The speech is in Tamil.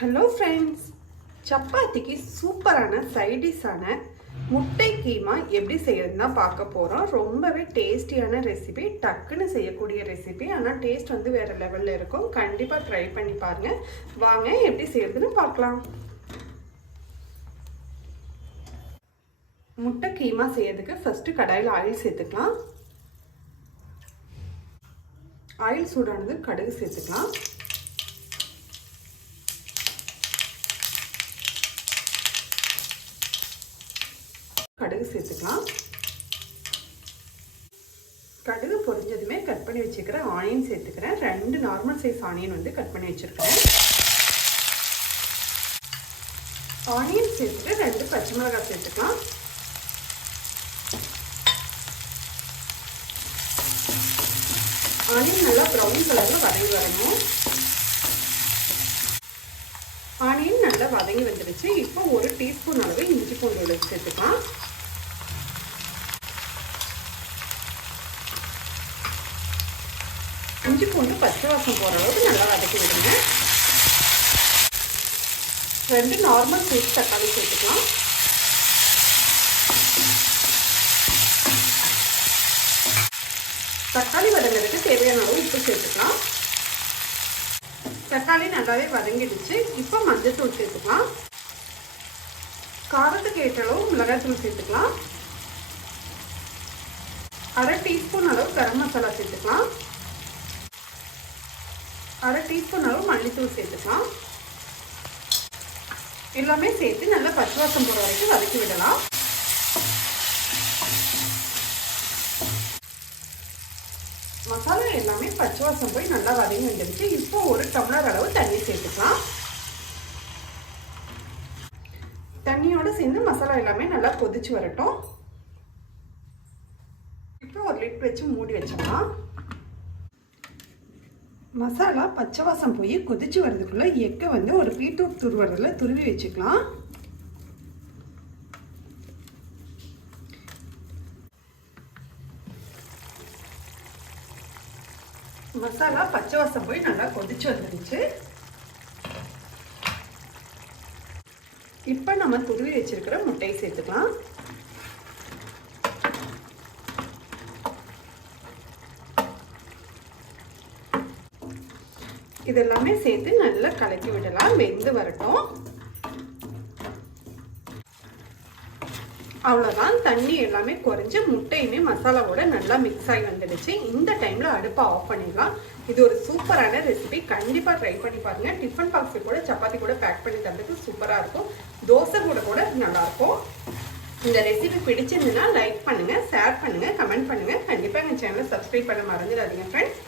ஹலோ ஃப்ரெண்ட்ஸ், சப்பாத்திக்கு சூப்பரான சைடிஷான முட்டை கீமா எப்படி செய்யறதுன்னா பார்க்க போகிறோம். ரொம்பவே டேஸ்டியான ரெசிபி, டக்குன்னு செய்யக்கூடிய ரெசிபி. ஆனால் டேஸ்ட் வந்து வேறு லெவலில் இருக்கும். கண்டிப்பாக ட்ரை பண்ணி பாருங்கள். வாங்க எப்படி செய்யறதுன்னு பார்க்கலாம். முட்டை கீமா செய்யறதுக்கு ஃபஸ்ட்டு கடாயில் ஆயில் சேர்த்துக்கலாம். ஆயில் சூடானது கடுகு சேர்த்துக்கலாம். கடுகு சேர்த்துக்கலாம். கடுகு பொரிஞ்சதுமே கட் பண்ணி வச்சுக்கிறேன் ஆனியன் சேர்த்துக்கிறேன். 2 நார்மல் சைஸ் ஆனியன் வந்து கட் பண்ணி வச்சிருக்கேன். ஆனியன் சேர்த்துட்டு 2 பச்சை மிளகாய் சேர்த்துக்கலாம். ஆனியன் நல்லா ப்ரௌன் கலர்ல வதங்கி வரணும். ஆனியன் நல்லா வதங்கி வந்துடுச்சு. இப்போ 1 டீஸ்பூன் அளவு இஞ்சி பூண்டு விழுது சேர்த்துக்கலாம். இஞ்சி பூண்டு பச்சை வாசம் போகிற அளவுக்கு நல்லா வதக்கி விடுங்க. 2 நார்மல் சைஸ் தக்காளி சேர்த்துக்கலாம். தக்காளி வதங்கிறதுக்கு தேவையான அளவு உப்பு சேர்த்துக்கலாம். தக்காளி நல்லாவே வதங்கிடுச்சு. இப்போ மஞ்சள்தூள் சேர்த்துக்கலாம். காரத்துக்கு ஏற்ற அளவு மிளகாய்த்தூள் சேர்த்துக்கலாம். 1/2 டீஸ்பூன் அளவு கரம் மசாலா சேர்த்துக்கலாம். 1/2 டீஸ்பூன் அளவு மல்லித்தூள் சேர்த்துக்கலாம். எல்லாமே சேர்த்து நல்லா பச்சை வாசம் போகிற வரைக்கும் வதக்கி விடலாம். மசாலா எல்லாமே பச்சை வாசம் போய் நல்லா வதங்கி வந்துடுச்சு. இப்போ 1 டம்ளர் அளவு தண்ணி சேர்த்துக்கலாம். தண்ணியோடு சேர்ந்து மசாலா எல்லாமே நல்லா கொதிச்சு வரட்டும். இப்போ ஒரு லிட் வச்சு மூடி வச்சிடலாம். மசாலா பச்சை வாசம் போய் கொதிச்சு வர்றதுக்குள்ள எக்கை வந்து ஒரு பீட்ரூட் துருவறதுல துருவி வச்சுக்கலாம். மசாலா பச்சை வாசம் போய் நல்லா கொதிச்சு வந்துடுச்சு. இப்போ நம்ம துருவி வச்சிருக்கிற முட்டையை சேர்த்துக்கலாம். இதெல்லாமே சேர்த்து நல்லா கலக்கி விடலாம். வெந்து வரட்டும். அவ்வளோதான். தண்ணி எல்லாமே குறைஞ்சு முட்டையுமே மசாலாவோட நல்லா மிக்ஸ் ஆகி வந்துடுச்சு. இந்த டைம்ல அடுப்பை ஆஃப் பண்ணிடலாம். இது ஒரு சூப்பரான ரெசிபி. கண்டிப்பாக ட்ரை பண்ணி பாருங்க. டிஃபன் பாக்ஸு கூட சப்பாத்தி கூட பேக் பண்ணி தரதுக்கு சூப்பராக இருக்கும். தோசை கூட நல்லாயிருக்கும். இந்த ரெசிபி பிடிச்சிருந்துன்னா லைக் பண்ணுங்க, ஷேர் பண்ணுங்க, கமெண்ட் பண்ணுங்க. கண்டிப்பாக எங்கள் சேனலை சப்ஸ்கிரைப் பண்ண மறந்துடாதீங்க ஃப்ரெண்ட்ஸ்.